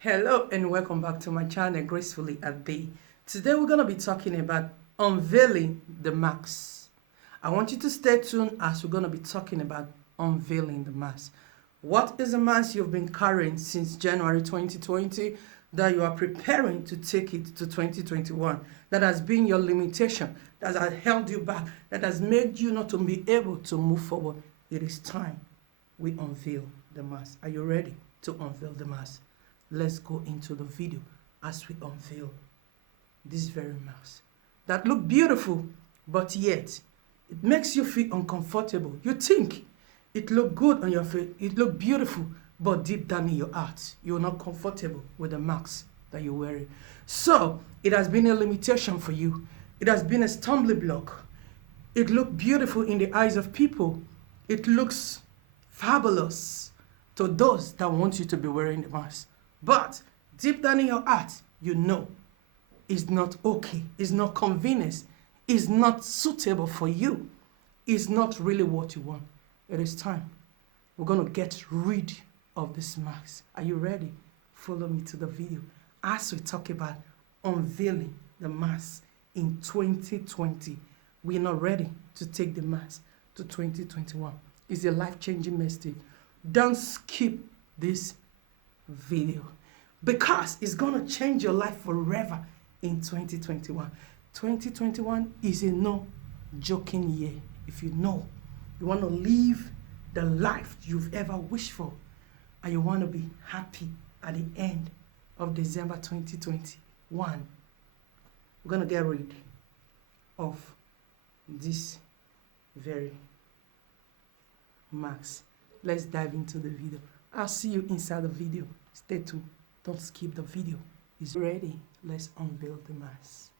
Hello and welcome back to my channel, Gracefully at Day. Today we're going to be talking about unveiling the mask. I want you to stay tuned as we're going to be talking about unveiling the mask. What is a mask you've been carrying since January 2020 that you are preparing to take it to 2021? That has been your limitation, that has held you back, that has made you not to be able to move forward. It is time we unveil the mask. Are you ready to unveil the mask? Let's go into the video as we unveil this very mask that look beautiful, but yet it makes you feel uncomfortable. You think it look good on your face, it look beautiful, but deep down in your heart, you're not comfortable with the mask that you're wearing. So it has been a limitation for you. It has been a stumbling block. It looked beautiful in the eyes of people. It looks fabulous to those that want you to be wearing the mask. But deep down in your heart, you know it's not okay, it's not convenient, it's not suitable for you, it's not really what you want. It is time. We're going to get rid of this mask. Are you ready? Follow me to the video as we talk about unveiling the mask in 2020. We're not ready to take the mask to 2021. It's a life-changing message. Don't skip this video because it's going to change your life forever in 2021. 2021 is a no joking year. If you know you want to live the life you've ever wished for and you want to be happy at the end of December 2021, we're going to get rid of this very mask. Let's dive into the video. I'll see you inside the video. Stay tuned. Don't skip the video. It's ready. Let's unveil the mask.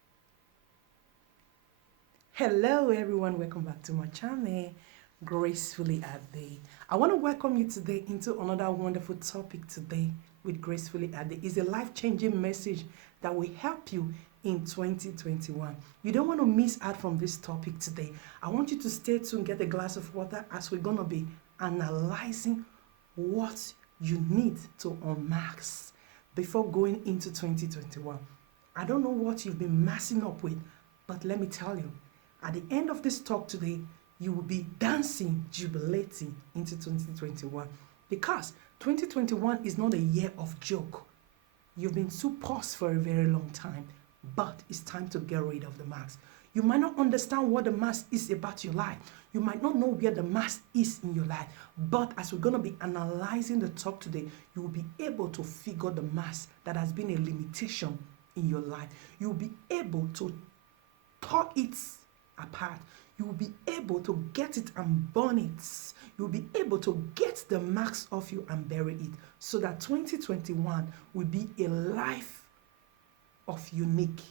Hello everyone. Welcome back to my channel, Gracefully at Day. I want to welcome you today into another wonderful topic today with Gracefully at Day. It's a life-changing message that will help you in 2021. You don't want to miss out from this topic today. I want you to stay tuned, get a glass of water as we're going to be analyzing what you need to unmask before going into 2021. I don't know what you've been messing up with, but let me tell you, at the end of this talk today, you will be dancing, jubilating into 2021 because 2021 is not a year of joke. You've been too paused for a very long time, but it's time to get rid of the mask. You might not understand what the mask is about your life. You might not know where the mask is in your life. But as we're going to be analyzing the talk today, you will be able to figure the mask that has been a limitation in your life. You will be able to tear it apart. You will be able to get it and burn it. You will be able to get the marks off you and bury it so that 2021 will be a life of unique,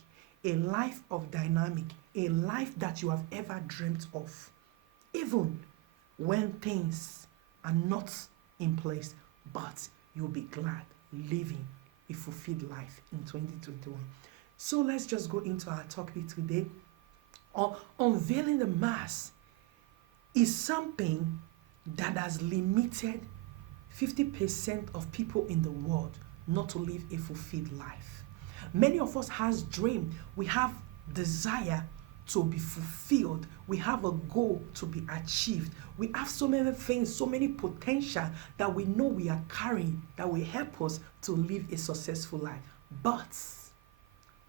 a life of dynamic, a life that you have ever dreamt of. Even when things are not in place, but you'll be glad living a fulfilled life in 2021. So let's just go into our topic today. Unveiling the mask is something that has limited 50% of people in the world not to live a fulfilled life. Many of us has dream. We have desire to be fulfilled. We have a goal to be achieved. We have so many things, so many potential that we know we are carrying that will help us to live a successful life. But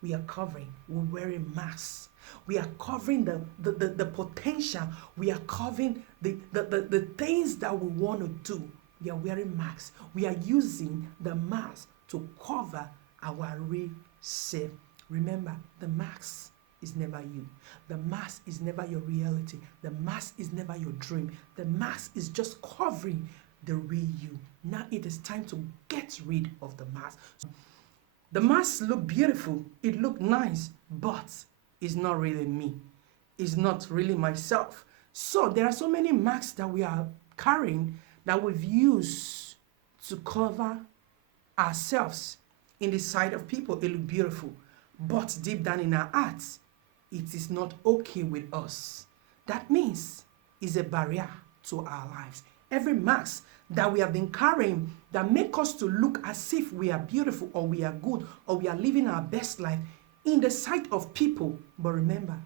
we are covering, we're wearing masks. We are covering the potential. We are covering the things that we want to do. We are wearing masks. We are using the mask to cover our real self. Remember, the mask is never you. The mask is never your reality. The mask is never your dream. The mask is just covering the real you. Now it is time to get rid of the mask. The mask look beautiful. It look nice, but it's not really me. It's not really myself. So there are so many masks that we are carrying that we've used to cover ourselves in the sight of people. It look beautiful, but deep down in our hearts, it is not okay with us. That means it's a barrier to our lives. Every mask that we have been carrying that make us to look as if we are beautiful or we are good or we are living our best life in the sight of people. But remember,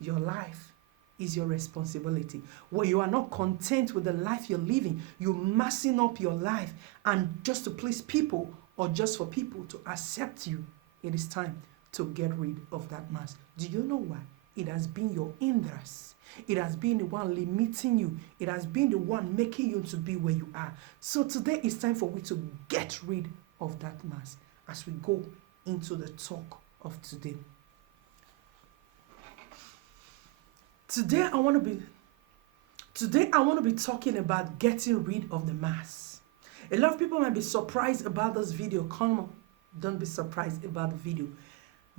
your life is your responsibility. When you are not content with the life you're living, you're messing up your life, and just to please people or just for people to accept you, it is time to get rid of that mask. Do you know why? It has been your hindrance. It has been the one limiting you. It has been the one making you to be where you are. So today it's time for we to get rid of that mask as we go into the talk of today. Today I want to be talking about getting rid of the mask. A lot of people might be surprised about this video. Come on, don't be surprised about the video.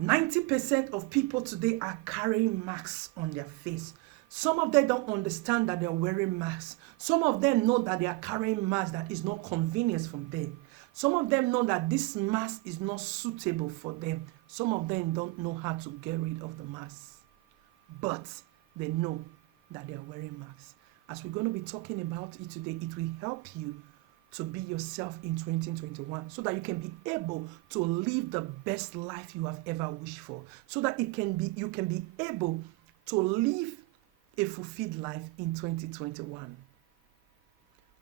90% of people today are carrying masks on their face. Some of them don't understand that they're wearing masks. Some of them know that they are carrying masks that is not convenient for them. Some of them know that this mask is not suitable for them. Some of them don't know how to get rid of the mask. But they know that they are wearing masks. As we're going to be talking about it today, it will help you to be yourself in 2021 so that you can be able to live the best life you have ever wished for. So that you can be able to live a fulfilled life in 2021.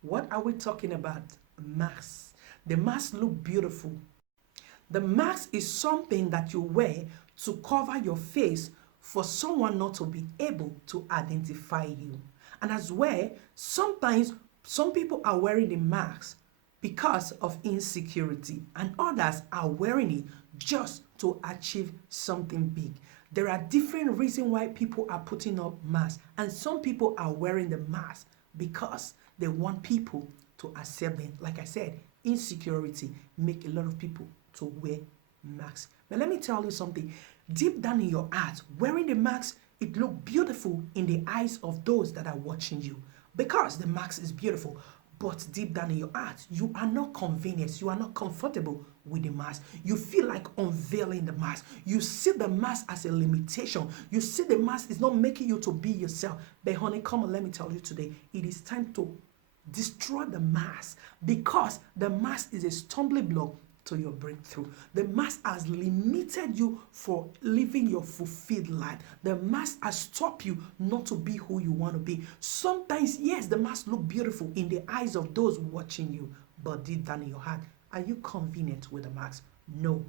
What are we talking about? Masks. The masks look beautiful. The mask is something that you wear to cover your face for someone not to be able to identify you. And as well, sometimes some people are wearing the mask because of insecurity, and others are wearing it just to achieve something big. There are different reasons why people are putting up masks, and some people are wearing the mask because they want people to accept them. Like I said, insecurity make a lot of people to wear masks. But let me tell you something. Deep down in your heart, wearing the mask, it looks beautiful in the eyes of those that are watching you because the mask is beautiful. But deep down in your heart, you are not convenient. You are not comfortable with the mask. You feel like unveiling the mask. You see the mask as a limitation. You see the mask is not making you to be yourself. But honey, come on, let me tell you today, it is time to destroy the mask because the mask is a stumbling block to your breakthrough. The mask has limited you for living your fulfilled life. The mask has stopped you not to be who you want to be. Sometimes, yes, the mask look beautiful in the eyes of those watching you, but deep down in your heart, are you convenient with the mask? No.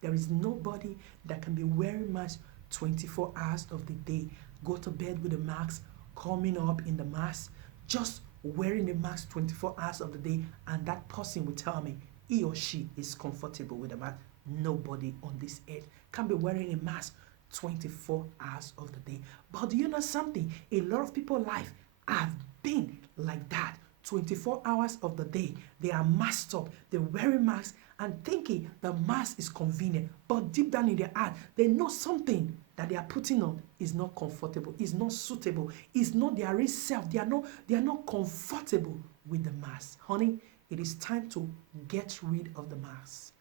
There is nobody that can be wearing mask 24 hours of the day, go to bed with a mask, coming up in the mask, just wearing the mask 24 hours of the day, and that person will tell me he or she is comfortable with a mask. Nobody on this earth can be wearing a mask 24 hours of the day. But do you know something? A lot of people's life have been like that. 24 hours of the day, they are masked up. They're wearing masks and thinking the mask is convenient. But deep down in their heart, they know something that they are putting on is not comfortable, is not suitable, is not their real self. They are not comfortable with the mask. Honey, it is time to get rid of the mask.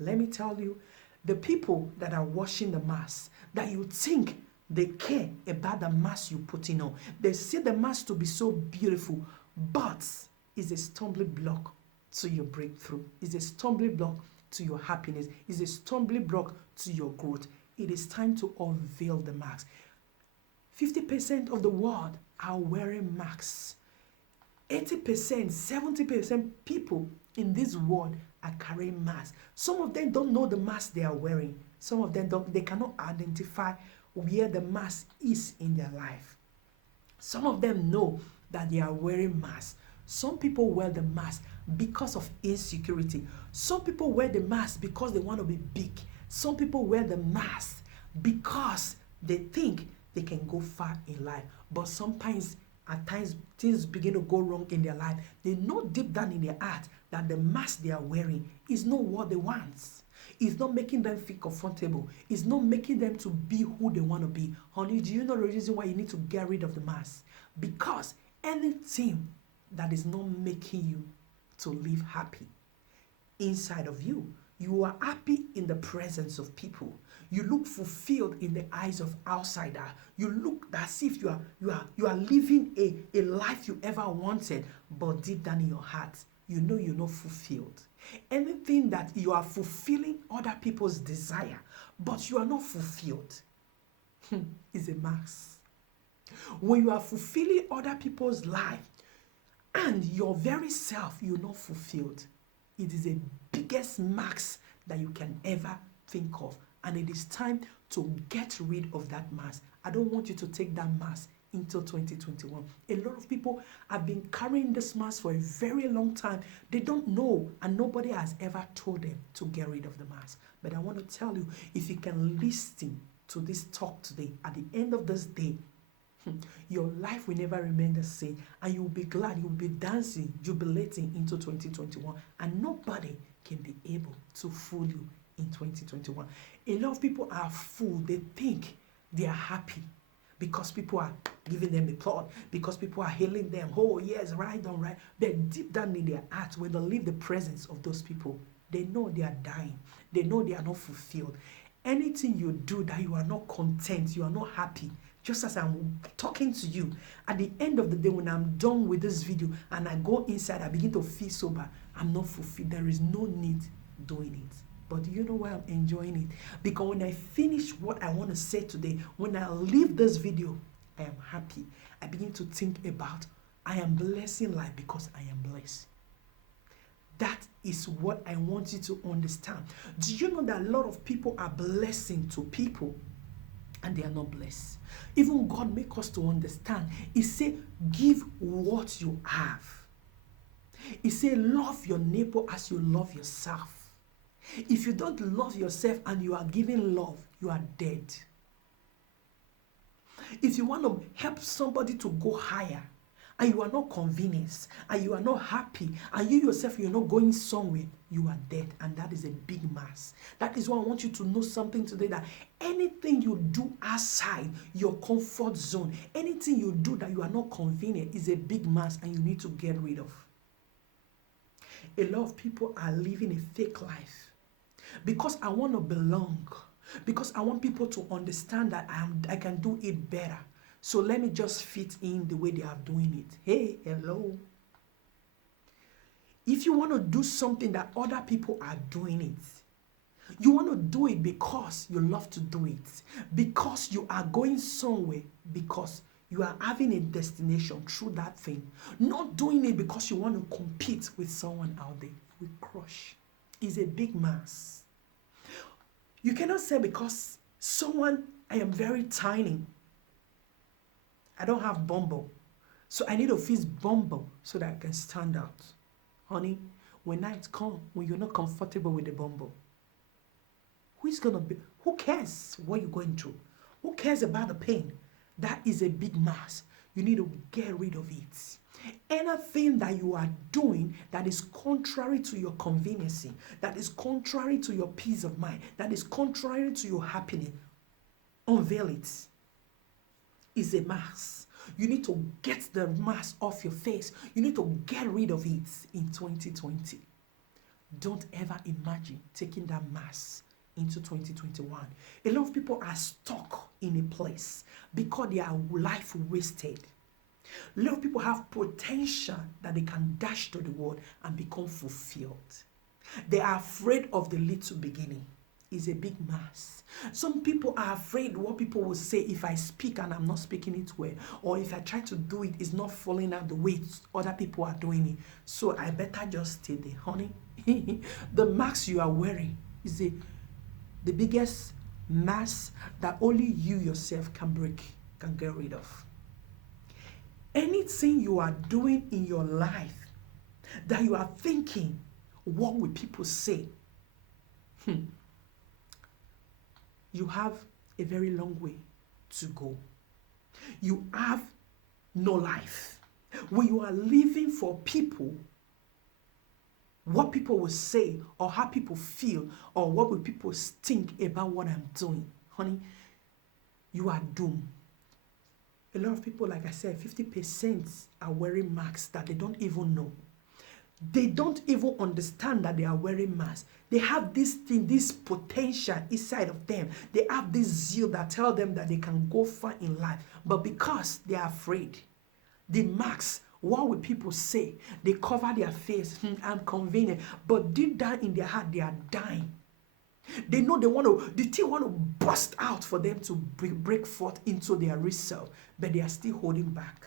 Let me tell you, the people that are washing the mask, that you think they care about the mask you're putting on. They see the mask to be so beautiful, but it's a stumbling block to your breakthrough. It's a stumbling block to your happiness. It's a stumbling block to your growth. It is time to unveil the mask. 50% of the world are wearing masks. 80%, 70% people in this world are carrying masks. Some of them don't know the mask they are wearing. Some of them they cannot identify where the mask is in their life. Some of them know that they are wearing masks. Some people wear the mask because of insecurity. Some people wear the mask because they want to be big. Some people wear the mask because they think they can go far in life. But sometimes, at times, things begin to go wrong in their life. They know deep down in their heart that the mask they are wearing is not what they want. It's not making them feel comfortable. It's not making them to be who they want to be. Honey, do you know the reason why you need to get rid of the mask? Because anything that is not making you to live happy inside of you, You are happy in the presence of people. You look fulfilled in the eyes of outsider. You look as if you are living a life you ever wanted, but deep down in your heart, you know you're not fulfilled. Anything that you are fulfilling other people's desire, but you are not fulfilled, is a mask. When you are fulfilling other people's life and your very self, you're not fulfilled, it is the biggest mask that you can ever think of. And it is time to get rid of that mask. I don't want you to take that mask into 2021. A lot of people have been carrying this mask for a very long time. They don't know, and nobody has ever told them to get rid of the mask. But I want to tell you, if you can listen to this talk today, at the end of this day, your life will never remain the same, and you will be glad, you will be dancing, jubilating into 2021, and nobody can be able to fool you in 2021. A lot of people are fooled. They think they are happy because people are giving them applause, because people are hailing them. Oh yes, right on, right. But deep down in their hearts, when they leave the presence of those people, they know they are dying. They know they are not fulfilled. Anything you do that you are not content, you are not happy, just as I'm talking to you, at the end of the day, when I'm done with this video and I go inside, I begin to feel sober, I'm not fulfilled. There is no need doing it. But you know why I'm enjoying it? Because when I finish what I want to say today, when I leave this video, I am happy. I begin to think about, I am blessing life because I am blessed. That is what I want you to understand. Do you know that a lot of people are blessing to people and they are not blessed? Even God make us to understand. He say, give what you have. He say, love your neighbor as you love yourself. If you don't love yourself and you are giving love, you are dead. If you want to help somebody to go higher and you are not convinced and you are not happy and you yourself, you're not going somewhere, you are dead. And that is a big mass. That is why I want you to know something today, that anything you do outside your comfort zone, anything you do that you are not convenient, is a big mass and you need to get rid of. A lot of people are living a fake life because I want to belong, because I want people to understand that I can do it better. So let me just fit in the way they are doing it. Hey, hello. If you want to do something that other people are doing it, you want to do it because you love to do it, because you are going somewhere, because you are having a destination through that thing. Not doing it because you want to compete with someone out there. We crush. It's a big mass. You cannot say because I am very tiny, I don't have bumble, so I need to fix bumble so that I can stand out. Honey, when night comes, when you're not comfortable with the bumble, who cares what you're going through? Who cares about the pain? That is a big mass. You need to get rid of it. Anything that you are doing that is contrary to your convenience, that is contrary to your peace of mind, that is contrary to your happiness, unveil it. It's a mask. You need to get the mask off your face. You need to get rid of it in 2020. Don't ever imagine taking that mask into 2021. A lot of people are stuck in a place because their life wasted. A lot of people have potential that they can dash to the world and become fulfilled. They are afraid of the little beginning. It's a big mass. Some people are afraid what people will say if I speak and I'm not speaking it well, or if I try to do it, it's not falling out the way other people are doing it. So I better just stay there, honey. The mask you are wearing is the biggest mask that only you yourself can break, can get rid of. Anything you are doing in your life that you are thinking, what will people say? You have a very long way to go. You have no life. When you are living for people, what people will say or how people feel or what will people think about what I'm doing, honey, you are doomed. A lot of people, like I said, 50% are wearing masks that they don't even know. They don't even understand that they are wearing masks. They have this thing, this potential inside of them. They have this zeal that tell them that they can go far in life. But because they are afraid, the masks, what will people say? They cover their face. I'm convenient. But deep down in their heart, they are dying. They know the thing want to burst out for them to break forth into their real self, but they are still holding back.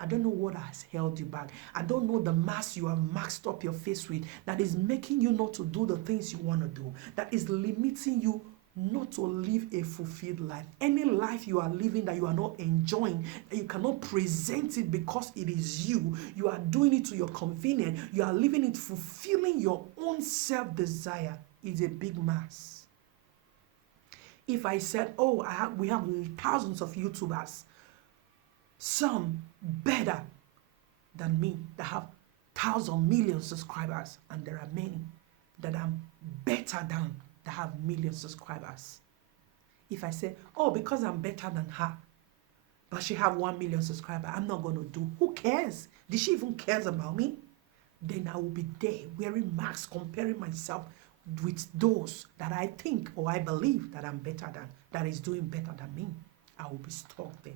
I don't know what has held you back. I don't know the mask you have masked up your face with that is making you not to do the things you want to do, that is limiting you not to live a fulfilled life. Any life you are living that you are not enjoying, that you cannot present it because it is you. You are doing it to your convenience. You are living it fulfilling your own self-desire. Is a big mask. If I said, oh, we have thousands of YouTubers, some better than me that have thousands, millions subscribers, and there are many that I'm better than that have millions subscribers. If I say, oh, because I'm better than her, but she have 1 million subscribers, I'm not going to do. Who cares? Did she even cares about me? Then I will be there wearing masks, comparing myself with those that I think or I believe that I'm better than, that is doing better than me. I will be stuck there.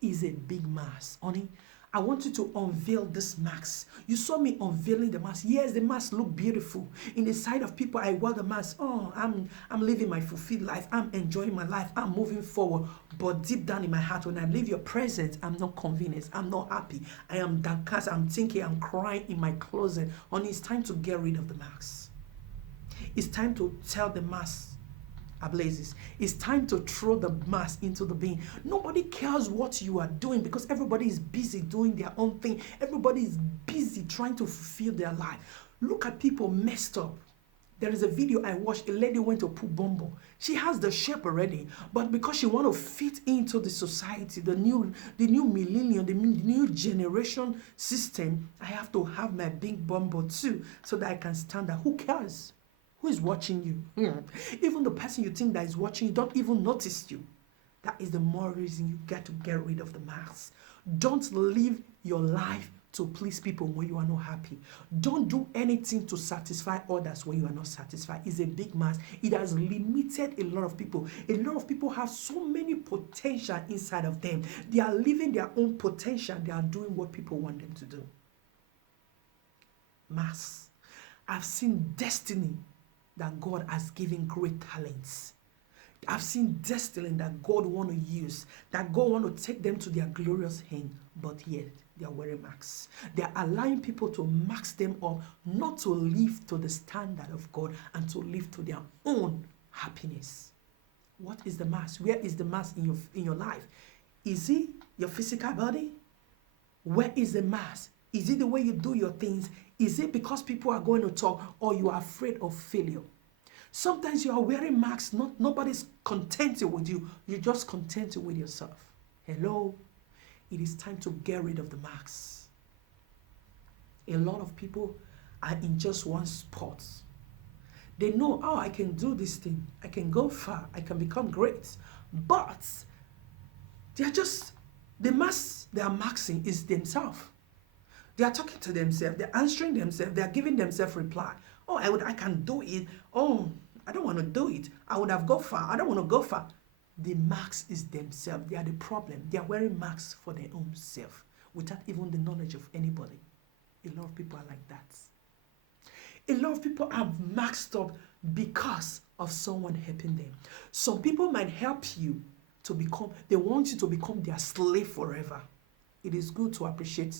It's a big mask. Honey, I want you to unveil this mask. You saw me unveiling the mask. Yes, the mask look beautiful. In the sight of people, I wear the mask. Oh, I'm living my fulfilled life. I'm enjoying my life. I'm moving forward. But deep down in my heart, when I leave your presence, I'm not convinced. I'm not happy. I am downcast. I'm thinking. I'm crying in my closet. Honey, it's time to get rid of the mask. It's time to tell the mask ablazes. It's time to throw the mask into the bin. Nobody cares what you are doing because everybody is busy doing their own thing. Everybody is busy trying to fulfill their life. Look at people messed up. There is a video I watched. A lady went to put bumbo. She has the shape already, but because she want to fit into the society, the new millennium, the new generation system, I have to have my big bumbo too, so that I can stand out. Who cares? Who is watching you? Even the person you think that is watching you don't even notice you. That is the more reason you get to get rid of the mask. Don't live your life to please people when you are not happy. Don't do anything to satisfy others when you are not satisfied. It's a big mask. It has limited a lot of people. A lot of people have so many potential inside of them. They are living their own potential. They are doing what people want them to do. Masks. I've seen destiny that God has given great talents. I've seen destiny that God want to use, that God want to take them to their glorious hand, but yet they are wearing masks. They are allowing people to mask them up, not to live to the standard of God and to live to their own happiness. What is the mask? Where is the mask in your life? Is it your physical body? Where is the mask? Is it the way you do your things? Is it because people are going to talk or you are afraid of failure? Sometimes you are wearing masks, nobody's contented with you. You're just contented with yourself. Hello? It is time to get rid of the masks. A lot of people are in just one spot. They know, oh, I can do this thing. I can go far. I can become great. But the mask they are masking is themselves. They are talking to themselves. They're answering themselves. They're giving themselves reply. Oh, I can do it. Oh, I don't want to do it. I would have gone far. I don't want to go far. The mask is themselves. They are the problem. They are wearing masks for their own self without even the knowledge of anybody. A lot of people are like that. A lot of people are masked up because of someone helping them. Some people might help you to become, they want you to become their slave forever. It is good to appreciate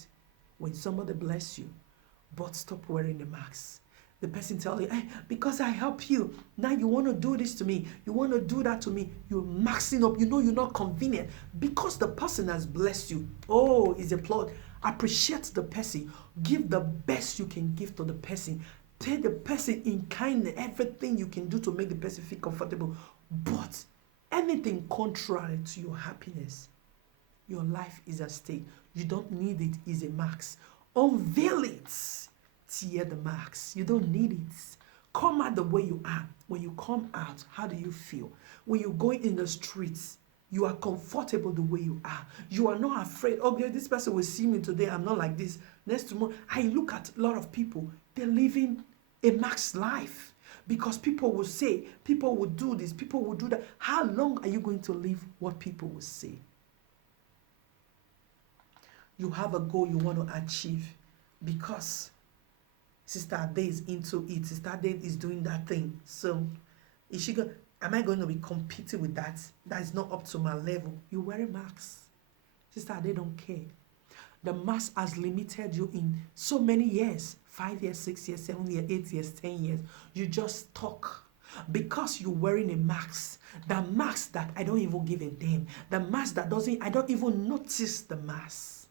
when somebody bless you, but stop wearing the mask. The person tells you, hey, because I help you, now you want to do this to me, you want to do that to me, you're maxing up, you know you're not convenient. Because the person has blessed you, oh, is a plot. Appreciate the person. Give the best you can give to the person. Pay the person in kind, everything you can do to make the person feel comfortable. But anything contrary to your happiness, your life is at stake. You don't need it, is a mask. Unveil it. Tear the marks. You don't need it. Come out the way you are. When you come out, how do you feel? When you go in the streets, you are comfortable the way you are. You are not afraid. Okay, this person will see me today. I'm not like this. Next tomorrow, I look at a lot of people. They're living a masked life because people will say, people will do this, people will do that. How long are you going to live what people will say? You have a goal you want to achieve because Sister Ade is into it. Sister Ade is doing that thing. So, is she going? Am I going to be competing with that? That is not up to my level. You wear a mask. Sister Ade don't care. The mask has limited you in so many years. 5 years, 6 years, 7 years, 8 years, 10 years. You just talk. Because you're wearing a mask. The mask that I don't even give a damn. The mask that I don't even notice the mask.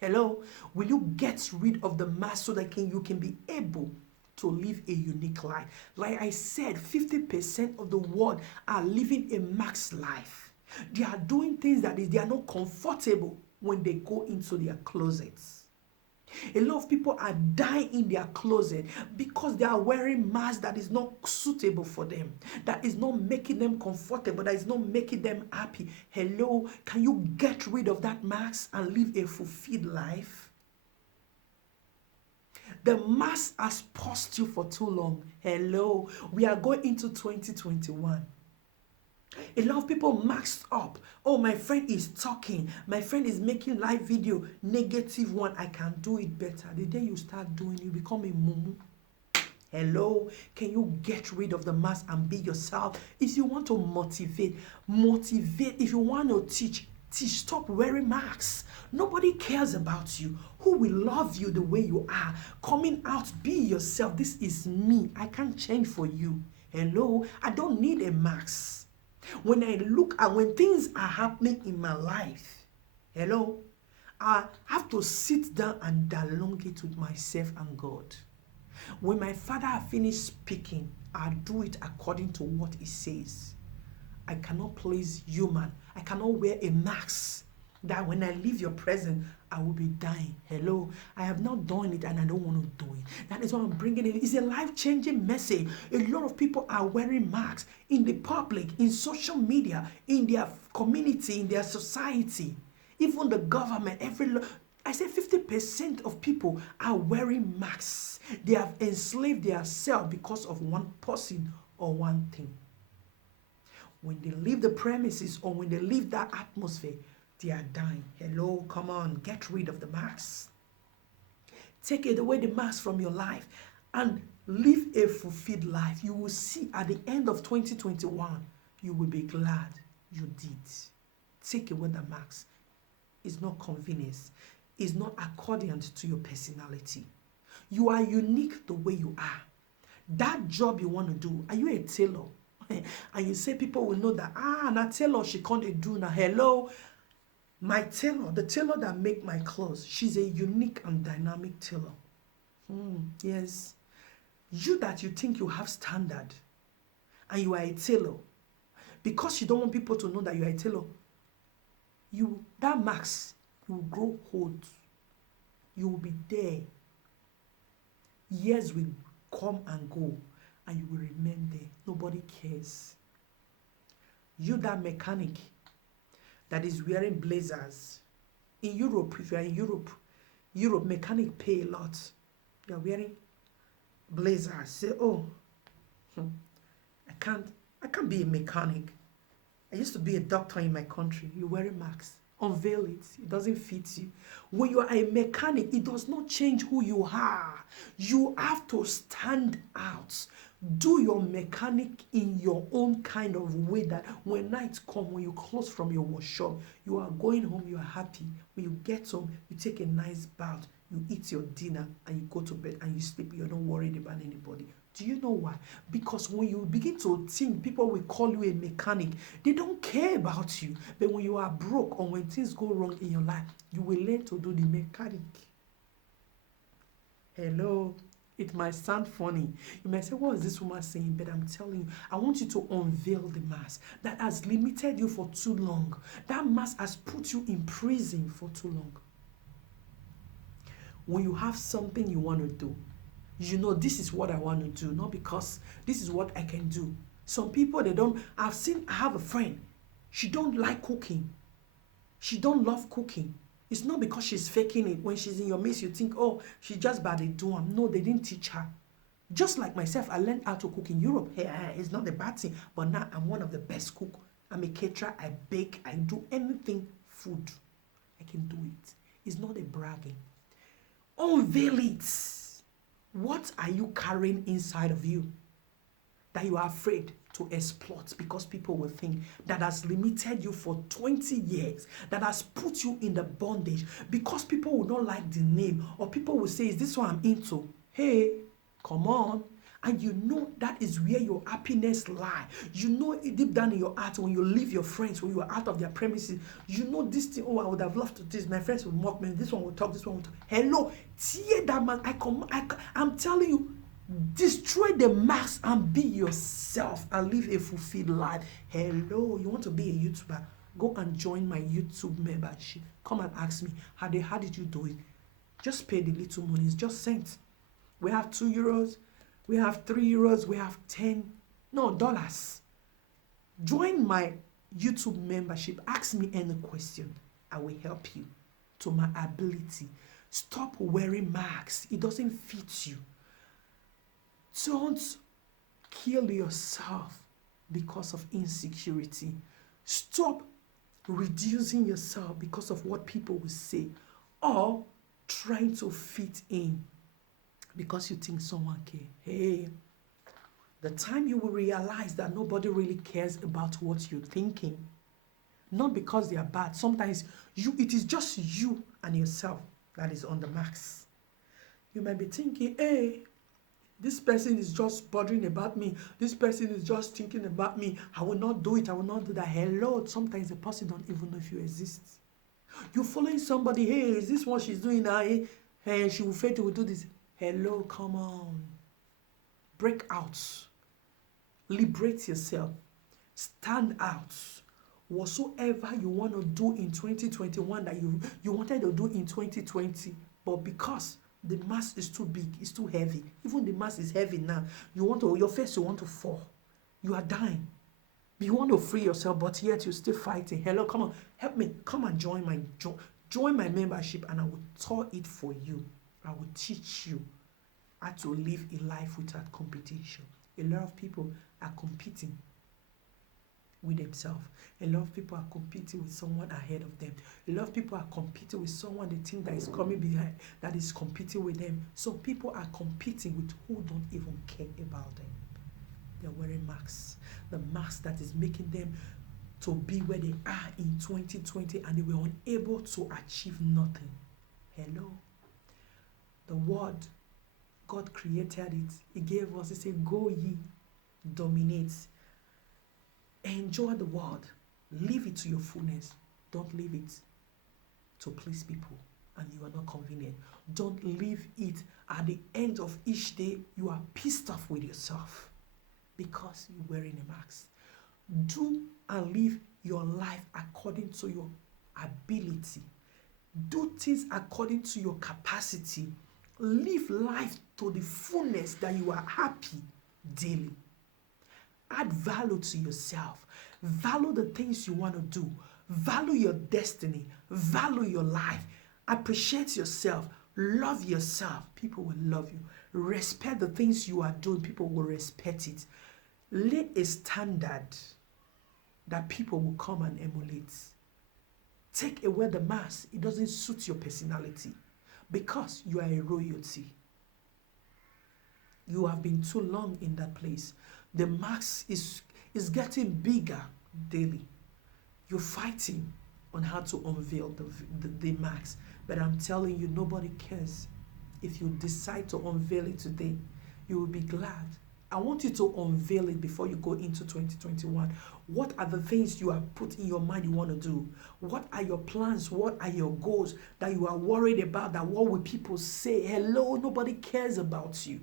Hello? Will you get rid of the mask so that you can be able to live a unique life? Like I said, 50% of the world are living a masked life. They are doing things that they are not comfortable when they go into their closets. A lot of people are dying in their closet because they are wearing masks that is not suitable for them, that is not making them comfortable, that is not making them happy. Hello, can you get rid of that mask and live a fulfilled life? The mask has paused you for too long. Hello, we are going into 2021. A lot of people masked up. Oh, my friend is talking. My friend is making live video. Negative one. I can do it better. The day you start doing, you become a mumu. Hello, can you get rid of the mask and be yourself? If you want to motivate. If you want to teach. Stop wearing masks. Nobody cares about you. Who will love you the way you are? Coming out, be yourself. This is me. I can't change for you. Hello, I don't need a mask. When I look at when things are happening in my life, hello, I have to sit down and dialogue it with myself and God. When my father finished speaking, I do it according to what he says. I cannot please human. I cannot wear a mask that when I leave your presence, I will be dying. Hello, I have not done it and I don't want to do it. That is why I'm bringing it. It's a life-changing message. A lot of people are wearing masks in the public, in social media, in their community, in their society, even the government. I say 50% of people are wearing masks. They have enslaved themselves because of one person or one thing. When they leave the premises or when they leave that atmosphere, they are dying. Hello, come on, get rid of the mask. Take away the mask from your life and live a fulfilled life. You will see at the end of 2021, you will be glad you did. Take away the mask. It's not convenience. It's not accordant to your personality. You are unique the way you are. That job you want to do, are you a tailor? And you say people will know that, na tailor she can't do now. Hello, my tailor, the tailor that make my clothes, she's a unique and dynamic tailor. Yes. You that you think you have standard and you are a tailor, because you don't want people to know that you are a tailor, that mask, you will grow old. You will be there. Years will come and go and you will remain there. Nobody cares. You that mechanic that is wearing blazers. In Europe, if you are in Europe mechanic pay a lot. You are wearing blazers. Say, I can't be a mechanic. I used to be a doctor in my country. You wear a mask. Unveil it. It doesn't fit you. When you are a mechanic, it does not change who you are. You have to stand out. Do your mechanic in your own kind of way that when night comes, when you close from your workshop, you are going home, you are happy. When you get home, you take a nice bath, you eat your dinner, and you go to bed and you sleep. You're not worried about anybody. Do you know why? Because when you begin to think people will call you a mechanic, they don't care about you. But when you are broke or when things go wrong in your life, you will learn to do the mechanic. Hello? It might sound funny. You might say, what is this woman saying? But I'm telling you, I want you to unveil the mask that has limited you for too long. That mask has put you in prison for too long. When you have something you want to do, you know this is what I want to do, not because this is what I can do. Some people, I have a friend, she don't like cooking. She don't love cooking. It's not because she's faking it. When she's in your midst, you think, oh, she just badly do them. No, they didn't teach her. Just like myself, I learned how to cook in Europe. Hey, it's not a bad thing, but now I'm one of the best cook. I'm a caterer. I bake. I do anything food. I can do it. It's not a bragging. Unveil it. What are you carrying inside of you that you are afraid to exploit because people will think that has limited you for 20 years, that has put you in the bondage because people will not like the name or people will say, is this what I'm into? Hey, come on. And you know that is where your happiness lies. You know it deep down in your heart when you leave your friends, when you are out of their premises, you know this thing, oh, I would have loved to do this. My friends will mock me. This one will talk, this one will talk. Hello, tear that man. I'm telling you, destroy the mask and be yourself and live a fulfilled life. Hello, you want to be a YouTuber? Go and join my YouTube membership. Come and ask me, how did you do it? Just pay the little money. It's just cents. We have €2. We have €3. We have dollars. Join my YouTube membership. Ask me any question. I will help you to my ability. Stop wearing masks. It doesn't fit you. Don't kill yourself because of insecurity. Stop reducing yourself because of what people will say or trying to fit in because you think someone cares. Hey, the time you will realize that nobody really cares about what you're thinking, not because they are bad. Sometimes it is just you and yourself that is on the max. You might be thinking, hey, this person is just bothering about me. This person is just thinking about me. I will not do it. I will not do that. Hello, sometimes the person don't even know if you exist. You're following somebody, hey, is this what she's doing now? Hey, she will fail to do this. Hello, come on. Break out. Liberate yourself. Stand out. Whatsoever you want to do in 2021 that you wanted to do in 2020, but because the mask is too big, it's too heavy. Even the mask is heavy now. Your face, you want to fall. You are dying. You want to free yourself, but yet you're still fighting. Hello, come on, help me. Come and join my membership, and I will tour it for you. I will teach you how to live a life without competition. A lot of people are competing with themselves. A lot of people are competing with someone ahead of them. A lot of people are competing with someone they think that is coming behind, that is competing with them. So people are competing with who don't even care about them. They're wearing masks. The mask that is making them to be where they are in 2020 and they were unable to achieve nothing. Hello. The word, God created it. He gave us, he said, go ye, dominate. Enjoy the world. Live it to your fullness. Don't live it to please people and you are not convenient. Don't leave it at the end of each day. You are pissed off with yourself because you're wearing a mask. Do and live your life according to your ability. Do things according to your capacity. Live life to the fullness that you are happy daily. Add value to yourself. Value the things you want to do. Value your destiny. Value your life. Appreciate yourself. Love yourself. People will love you. Respect the things you are doing. People will respect it. Lay a standard that people will come and emulate. Take away the mask. It doesn't suit your personality because you are a royalty. You have been too long in that place. The mask is getting bigger daily. You're fighting on how to unveil the mask. But I'm telling you, nobody cares. If you decide to unveil it today, you will be glad. I want you to unveil it before you go into 2021. What are the things you have put in your mind you want to do? What are your plans? What are your goals that you are worried about? That what will people say? Hello, nobody cares about you.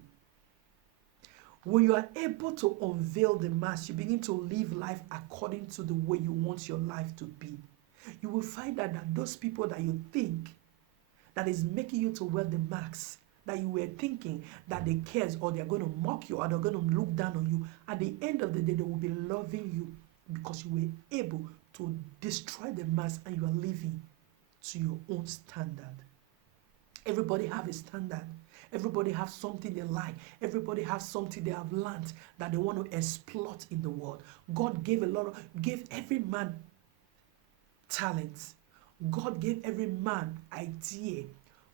When you are able to unveil the mask, you begin to live life according to the way you want your life to be. You will find that those people that you think that is making you to wear the mask, that you were thinking that they cares or they're going to mock you or they're going to look down on you, at the end of the day, they will be loving you because you were able to destroy the mask and you are living to your own standard. Everybody have a standard. Everybody have something they like. Everybody have something they have learned that they want to exploit in the world. God gave gave every man talents. God gave every man idea.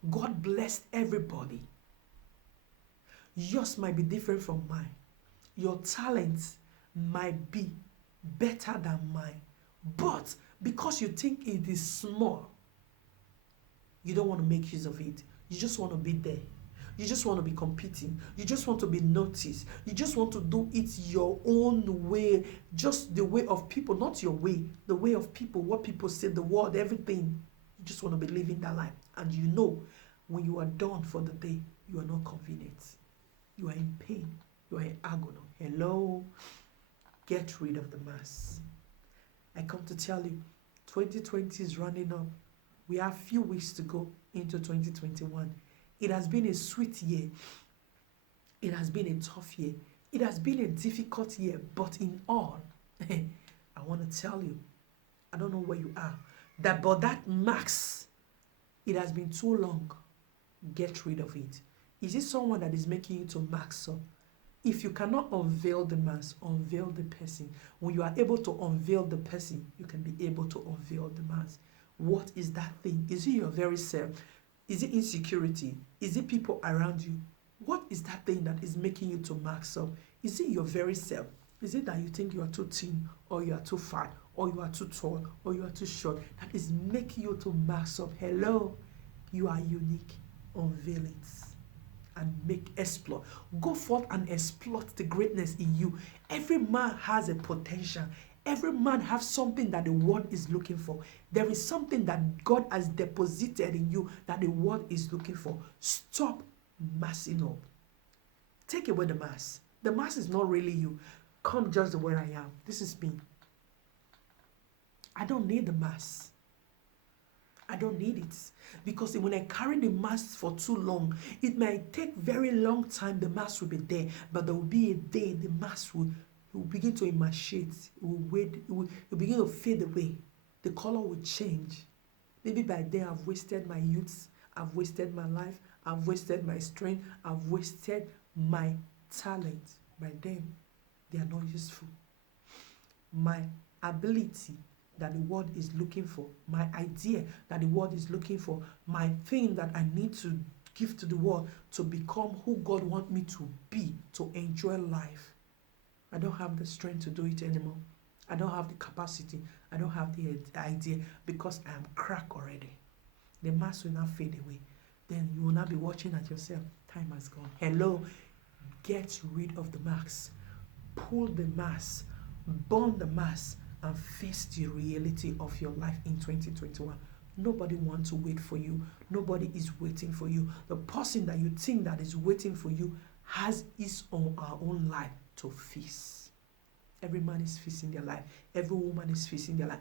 God blessed everybody. Yours might be different from mine. Your talents might be better than mine. But because you think it is small, you don't want to make use of it. You just want to be there. You just want to be competing. You just want to be noticed. You just want to do it your own way. Just the way of people, not your way. The way of people, what people say, the world, everything. You just want to be living that life. And you know, when you are done for the day, you are not convenient. You are in pain. You are in agony. Hello? Get rid of the mask. I come to tell you, 2020 is running up. We have few weeks to go into 2021. It has been a sweet year. It has been a tough year. It has been a difficult year. But in all, I want to tell you, I don't know where you are, but that mask, it has been too long. Get rid of it. Is it someone that is making you to mask up? If you cannot unveil the mask, unveil the person. When you are able to unveil the person, you can be able to unveil the mask. What is that thing? Is it your very self? Is it insecurity? Is it people around you? What is that thing that is making you to mask up? Is it your very self? Is it that you think you are too thin, or you are too fat, or you are too tall, or you are too short? That is making you to mask up. Hello, you are unique. Unveil it and explore. Go forth and exploit the greatness in you. Every man has a potential. Every man has something that the world is looking for. There is something that God has deposited in you that the world is looking for. Stop massing up. Take away the mask. The mask is not really you. Come just the way I am. This is me. I don't need the mask. I don't need it. Because when I carry the mask for too long, it might take very long time, the mask will be there. But there will be a day the mask will begin to emaciate. It will begin to fade away. The color will change. Maybe by then I've wasted my youth. I've wasted my life. I've wasted my strength. I've wasted my talent. By then, they are not useful. My ability that the world is looking for, my idea that the world is looking for, my thing that I need to give to the world to become who God wants me to be, to enjoy life. I don't have the strength to do it anymore. I don't have the capacity. I don't have the idea because I am cracked already. The mask will not fade away. Then you will not be watching at yourself. Time has gone. Hello, get rid of the mask. Pull the mask. Burn the mask. And face the reality of your life in 2021. Nobody wants to wait for you. Nobody is waiting for you. The person that you think that is waiting for you has his own our own life to face. Every man is facing their life. Every woman is facing their life.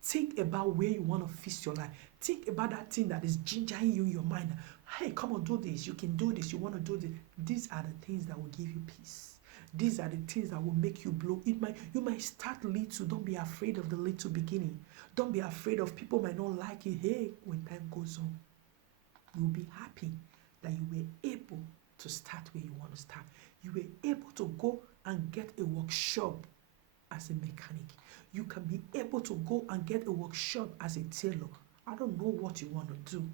Think about where you want to face your life. Think about that thing that is gingering you in your mind. Hey, come on, do this. You can do this. You want to do this. These are the things that will give you peace. These are the things that will make you blow. You might start little. Don't be afraid of the little beginning. Don't be afraid of people might not like it. Hey, when time goes on, you will be happy that you were able to start where you want to start. You were able to go and get a workshop as a mechanic. You can be able to go and get a workshop as a tailor. I don't know what you want to do.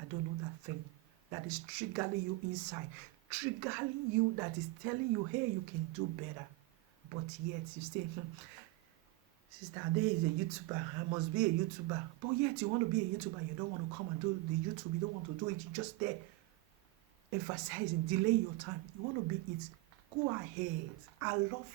I don't know that thing that is triggering you inside. Triggering you, that is telling you, hey, you can do better. But yet you say, Sister Ade is a YouTuber. I must be a YouTuber. But yet you want to be a YouTuber. You don't want to come and do the YouTube. You don't want to do it. You're just there emphasizing, delay your time. You want to be it. Go ahead. I love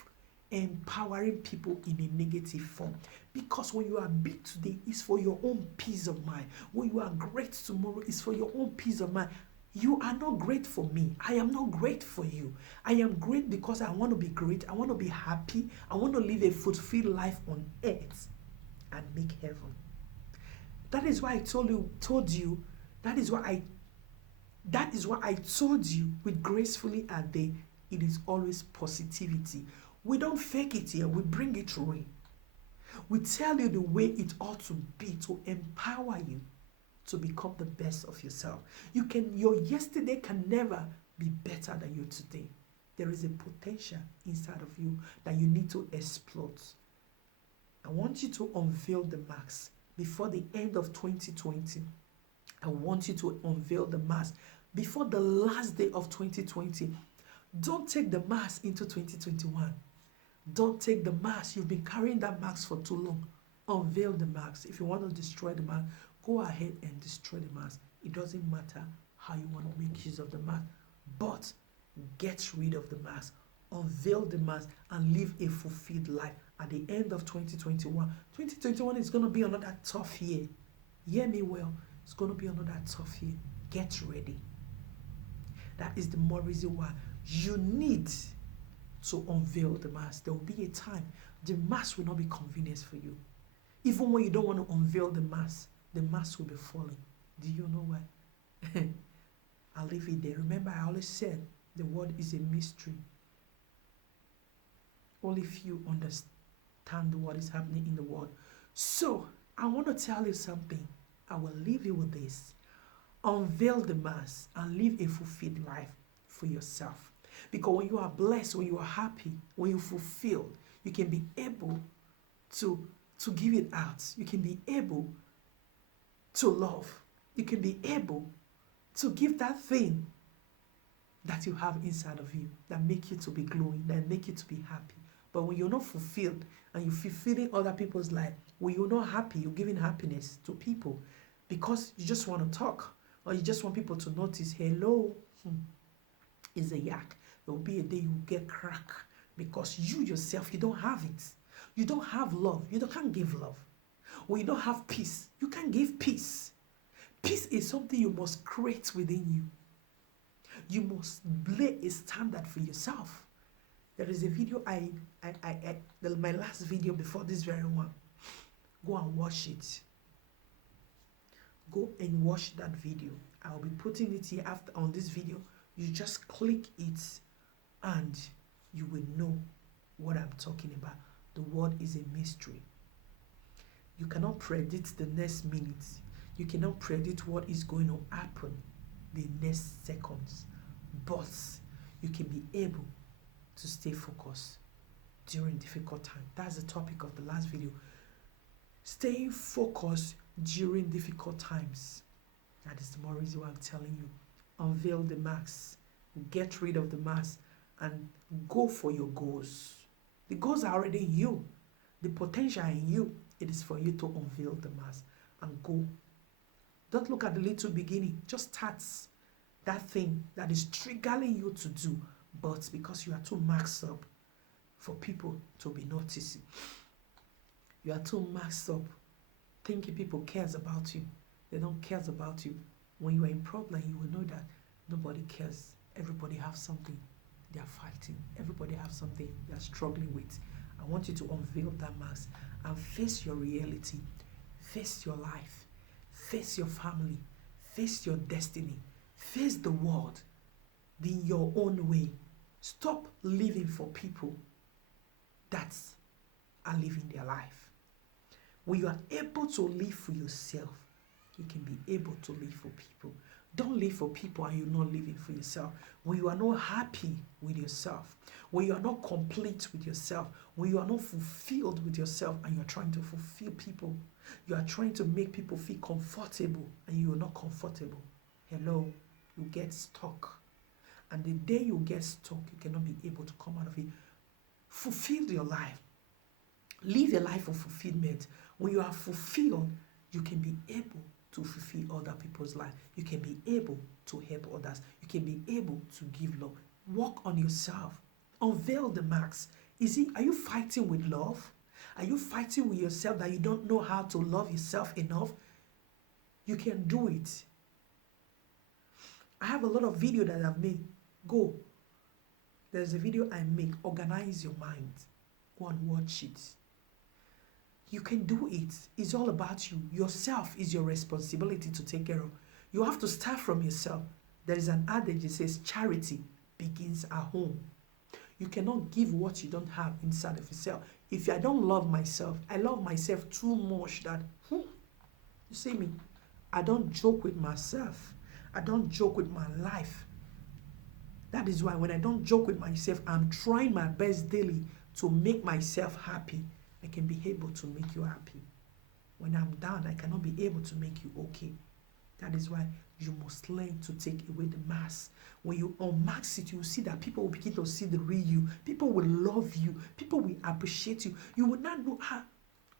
empowering people in a negative form. Because when you are big today, it's for your own peace of mind. When you are great tomorrow, it's for your own peace of mind. You are not great for me. I am not great for you. I am great because I want to be great. I want to be happy. I want to live a fulfilled life on earth and make heaven. That is why I told you, that is why I told you with gracefully at day, it is always positivity. We don't fake it here. We bring it real. We tell you the way it ought to be to empower you. to become the best of yourself. Your yesterday can never be better than your today. There is a potential inside of you that you need to exploit. I want you to unveil the mask before the end of 2020. I want you to unveil the mask before the last day of 2020. Don't take the mask into 2021. Don't take the mask. You've been carrying that mask for too long. Unveil the mask. If you want to destroy the mask, go ahead and destroy the mask. It doesn't matter how you want to make use of the mask, but get rid of the mask. Unveil the mask and live a fulfilled life at the end of 2021. 2021 is going to be another tough year. Hear me well. It's going to be another tough year. Get ready. That is the more reason why you need to unveil the mask. There will be a time the mask will not be convenient for you. Even when you don't want to unveil the mask will be falling. Do you know why? I'll leave it there. Remember, I always said the world is a mystery. Only few understand what is happening in the world. So, I want to tell you something. I will leave you with this. Unveil the mask and live a fulfilled life for yourself. Because when you are blessed, when you are happy, when you're fulfilled, you can be able to give it out. You can be able to love. You can be able to give that thing that you have inside of you that make you to be glowing, that make you to be happy. But when you're not fulfilled and you're fulfilling other people's life, when you're not happy, you're giving happiness to people because you just want to talk or you just want people to notice, hello, is a yak. There will be a day you get crack because you yourself, you don't have it. You don't have love. You can't give love. When you don't have peace, you can't give peace. Peace is something you must create within you. You must lay a standard for yourself. There is a video my last video before this very one. Go and watch it. Go and watch that video. I'll be putting it here after on this video. You just click it and you will know what I'm talking about. The world is a mystery. You cannot predict the next minute. You cannot predict what is going to happen the next seconds. But you can be able to stay focused during difficult time. That's the topic of the last video. Staying focused during difficult times. That is the more reason why I'm telling you. Unveil the mask. Get rid of the mask and go for your goals. The goals are already in you. The potential in you. It is for you to unveil the mask and go. Don't look at the little beginning. Just start that thing that is triggering you to do, but because you are too maxed up for people to be noticing. You are too maxed up thinking people cares about you. They don't care about you. When you are in problem, you will know that nobody cares. Everybody has something they are fighting. Everybody has something they are struggling with. I want you to unveil that mask and face your reality. Face your life. Face your family. Face your destiny. Face the world in your own way. Stop living for people that are living their life. When you are able to live for yourself, you can be able to live for people. Don't live for people and you're not living for yourself. When you are not happy with yourself, when you are not complete with yourself, when you are not fulfilled with yourself and you're trying to fulfill people, you are trying to make people feel comfortable and you are not comfortable. Hello, you get stuck. And the day you get stuck, you cannot be able to come out of it. Fulfill your life. Live a life of fulfillment. When you are fulfilled, you can be able to fulfill other people's life. You can be able to help others. You can be able to give love. Work on yourself. Unveil the mask. Are you fighting with love? Are you fighting with yourself that you don't know how to love yourself enough? You can do it. I have a lot of video that I've made. Go. There's a video I make. Organize your mind. Go and watch it. You can do it. It's all about you. Yourself is your responsibility to take care of. You have to start from yourself. There is an adage that says charity begins at home. You cannot give what you don't have inside of yourself. If I don't love myself, I love myself too much that, you see me, I don't joke with myself. I don't joke with my life. That is why when I don't joke with myself, I'm trying my best daily to make myself happy. I can be able to make you happy. When I'm down, I cannot be able to make you okay. That is why you must learn to take away the mask. When you unmask it, you see that people will begin to see the real you. People will love you. People will appreciate you. You will not know how.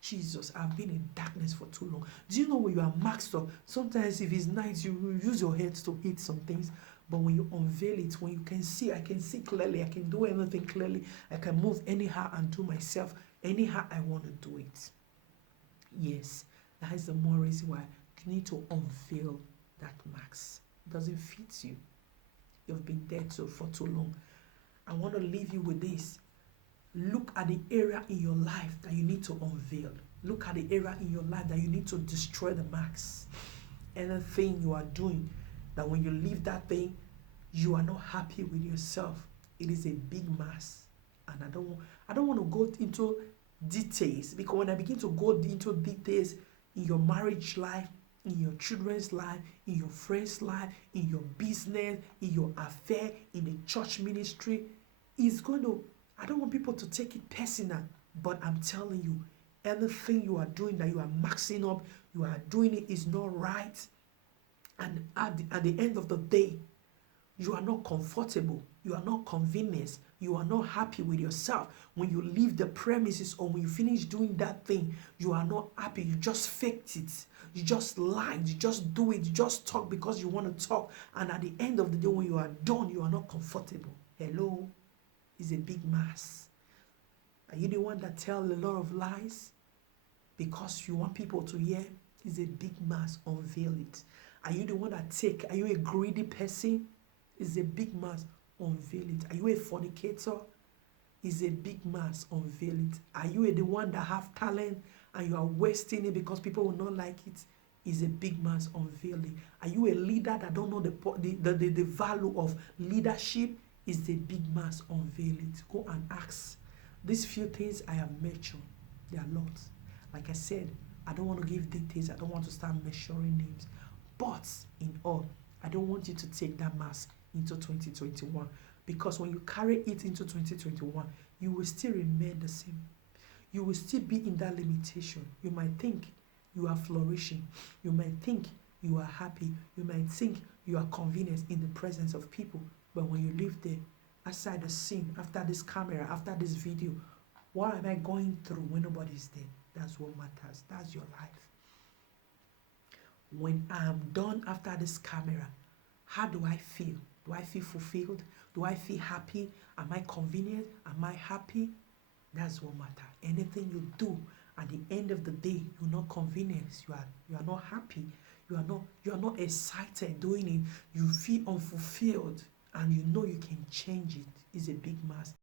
Jesus, I've been in darkness for too long. Do you know when you are masked up? Sometimes if it's night, you will use your head to hit some things. But when you unveil it, when you can see, I can see clearly, I can do anything clearly, I can move anyhow and do myself anyhow I want to do it. Yes, that is the more reason why you need to unveil that mask. It doesn't fit you. You've been dead so for too long. I want to leave you with this. Look at the area in your life that you need to unveil. Look at the area in your life that you need to destroy the marks. Anything you are doing that when you leave that thing, you are not happy with yourself. It is a big mass. And I don't want to go into details, because when I begin to go into details in your marriage life, in your children's life, in your friends' life, in your business, in your affair, in the church ministry, it's going to, I don't want people to take it personal, but I'm telling you, anything you are doing that you are maxing up, you are doing it is not right. And at the end of the day, you are not comfortable, you are not convinced, you are not happy with yourself. When you leave the premises or when you finish doing that thing, you are not happy. You just faked it. You just lied. You just do it. You just talk because you want to talk. And at the end of the day, when you are done, you are not comfortable. Hello? It's a big mess. Are you the one that tell a lot of lies because you want people to hear? It's a big mess. Unveil it. Are you the one that take? Are you a greedy person? It's a big mass. Unveil it. Are you a fornicator? It's a big mass. Unveil it. Are you the one that have talent and you are wasting it because people will not like it? It's a big mass. Unveil it. Are you a leader that don't know the value of leadership? It's a big mass. Unveil it. Go and ask. These few things I have mentioned, there are lots. Like I said, I don't want to give details. I don't want to start measuring names. But in all, I don't want you to take that mask into 2021, because when you carry it into 2021, you will still remain the same. You will still be in that limitation. You might think you are flourishing. You might think you are happy. You might think you are convenient in the presence of people. But when you live there, outside the scene, after this camera, after this video, what am I going through when nobody's there? That's what matters. That's your life. When I'm done after this camera, how do I feel? Do I feel fulfilled? Do I feel happy? Am I convenient? Am I happy? That's what matters. Anything you do, at the end of the day, you're not convinced. You are not happy. You are not excited doing it. You feel unfulfilled, and you know you can change it. It's a big mass.